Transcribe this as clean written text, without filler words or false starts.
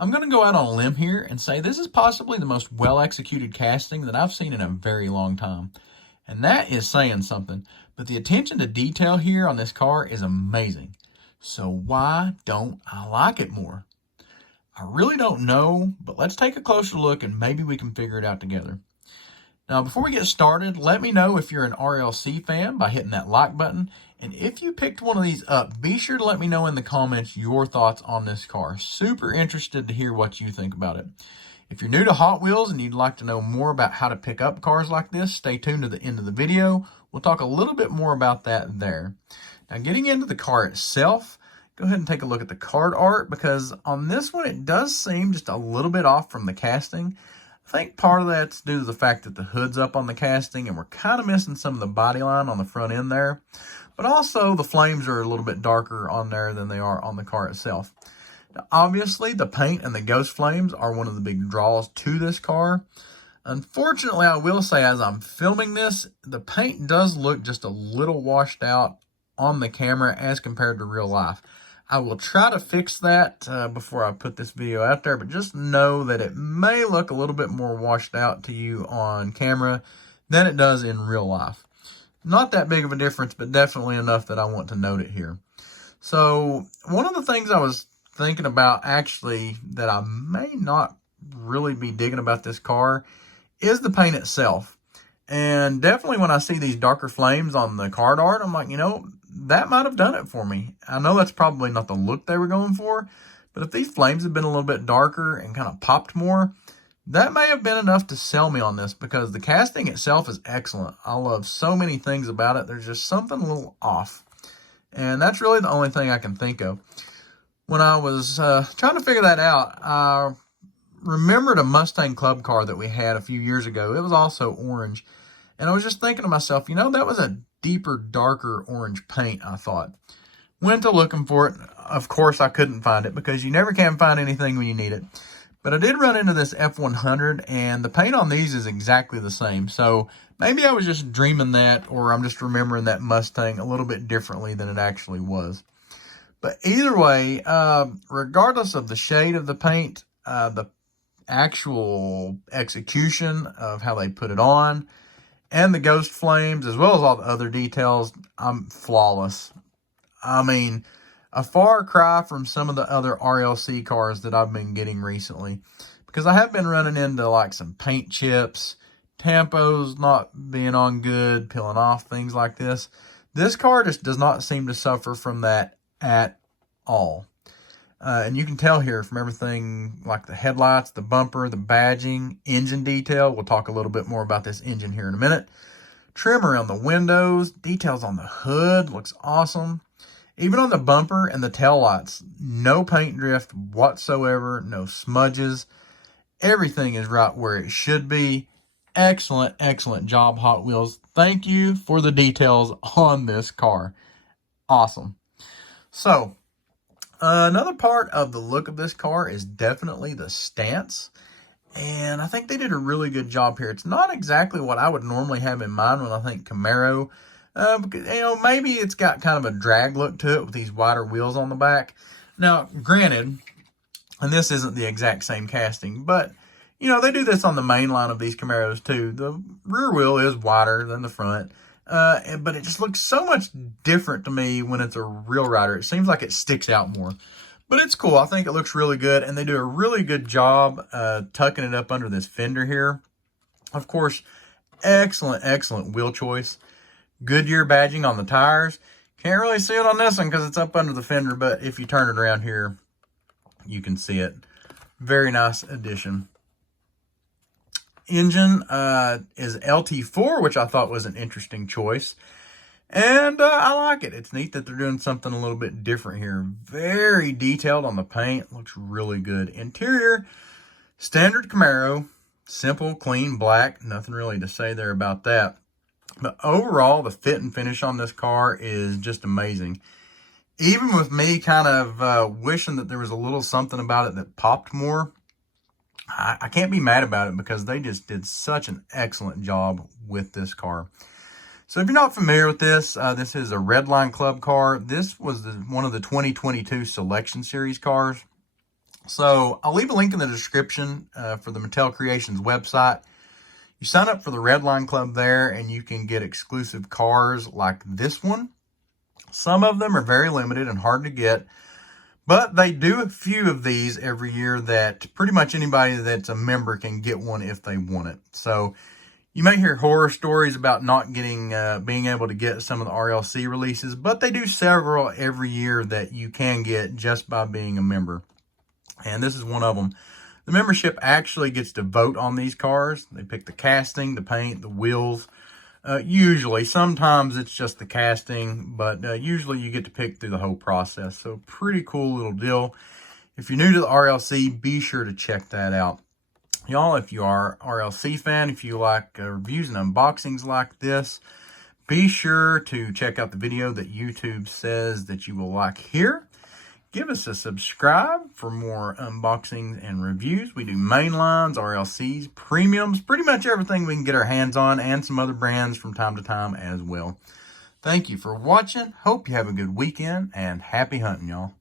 I'm going to go out on a limb here and say this is possibly the most well-executed casting that I've seen in a very long time. And that is saying something. But the attention to detail here on this car is amazing. So why don't I like it more? I really don't know, but let's take a closer look and maybe we can figure it out together. Now, before we get started, let me know if you're an RLC fan by hitting that like button. And if you picked one of these up, be sure to let me know in the comments your thoughts on this car. Super interested to hear what you think about it. If you're new to Hot Wheels and you'd like to know more about how to pick up cars like this, stay tuned to the end of the video. We'll talk a little bit more about that there. Now, getting into the car itself, go ahead and take a look at the card art, because on this one, it does seem just a little bit off from the casting. I think part of that's due to the fact that the hood's up on the casting and we're kind of missing some of the body line on the front end there. But also the flames are a little bit darker on there than they are on the car itself. Now, obviously, the paint and the ghost flames are one of the big draws to this car. Unfortunately, I will say as I'm filming this, the paint does look just a little washed out on the camera as compared to real life. I will try to fix that before I put this video out there, but just know that it may look a little bit more washed out to you on camera than it does in real life. Not that big of a difference, but definitely enough that I want to note it here. So one of the things I was thinking about actually that I may not really be digging about this car is the paint itself. And definitely when I see these darker flames on the card art, I'm like, you know, that might have done it for me. I know that's probably not the look they were going for, but if these flames had been a little bit darker and kind of popped more, that may have been enough to sell me on this, because the casting itself is excellent. I love so many things about it. There's just something a little off. And that's really the only thing I can think of. When I was trying to figure that out, I remembered a Mustang club car that we had a few years ago. It was also orange. And I was just thinking to myself, you know, that was a deeper, darker orange paint, I thought. Went to looking for it. Of course, I couldn't find it, because you never can find anything when you need it. But I did run into this F100, and the paint on these is exactly the same. So maybe I was just dreaming that, or I'm just remembering that Mustang a little bit differently than it actually was. But either way, regardless of the shade of the paint, the actual execution of how they put it on, and the ghost flames, as well as all the other details, I'm flawless. I mean, a far cry from some of the other RLC cars that I've been getting recently. Because I have been running into like some paint chips, tampos not being on good, peeling off, things like this. This car just does not seem to suffer from that at all. And you can tell here from everything like the headlights, the bumper, the badging, engine detail. We'll talk a little bit more about this engine here in a minute. Trim around the windows, details on the hood, looks awesome. Even on the bumper and the tail lights, no paint drift whatsoever, no smudges. Everything is right where it should be. Excellent, excellent job, Hot Wheels. Thank you for the details on this car. Awesome. So, another part of the look of this car is definitely the stance. And I think they did a really good job here. It's not exactly what I would normally have in mind when I think Camaro. Because, you know, maybe it's got kind of a drag look to it with these wider wheels on the back. Now, granted, and this isn't the exact same casting, but, you know, they do this on the main line of these Camaros too. The rear wheel is wider than the front. But it just looks so much different to me when it's a real rider. It seems like it sticks out more. But it's cool. I think it looks really good. And they do a really good job tucking it up under this fender here. Of course, excellent, excellent wheel choice. Goodyear badging on the tires. Can't really see it on this one because it's up under the fender. But if you turn it around here, you can see it. Very nice addition. Engine is LT4, which I thought was an interesting choice. And I like it. It's neat that they're doing something a little bit different here. Very detailed on the paint. Looks really good. Interior, standard Camaro. Simple, clean, black. Nothing really to say there about that. But overall, the fit and finish on this car is just amazing. Even with me kind of wishing that there was a little something about it that popped more, I can't be mad about it because they just did such an excellent job with this car. So if you're not familiar with this, this is a Redline Club car. This was one of the 2022 Selection Series cars. So I'll leave a link in the description for the Mattel Creations website. You sign up for the Red Line Club there, and you can get exclusive cars like this one. Some of them are very limited and hard to get, but they do a few of these every year that pretty much anybody that's a member can get one if they want it. So you may hear horror stories about not getting, being able to get some of the RLC releases, but they do several every year that you can get just by being a member. And this is one of them. The membership actually gets to vote on these cars. They pick the casting, the paint, the wheels. Usually, sometimes it's just the casting, but usually you get to pick through the whole process. So pretty cool little deal. If you're new to the RLC, be sure to check that out. Y'all, if you are an RLC fan, if you like reviews and unboxings like this, be sure to check out the video that YouTube says that you will like here. Give us a subscribe for more unboxings and reviews. We do mainlines, RLCs, premiums, pretty much everything we can get our hands on, and some other brands from time to time as well. Thank you for watching. Hope you have a good weekend, and happy hunting, y'all.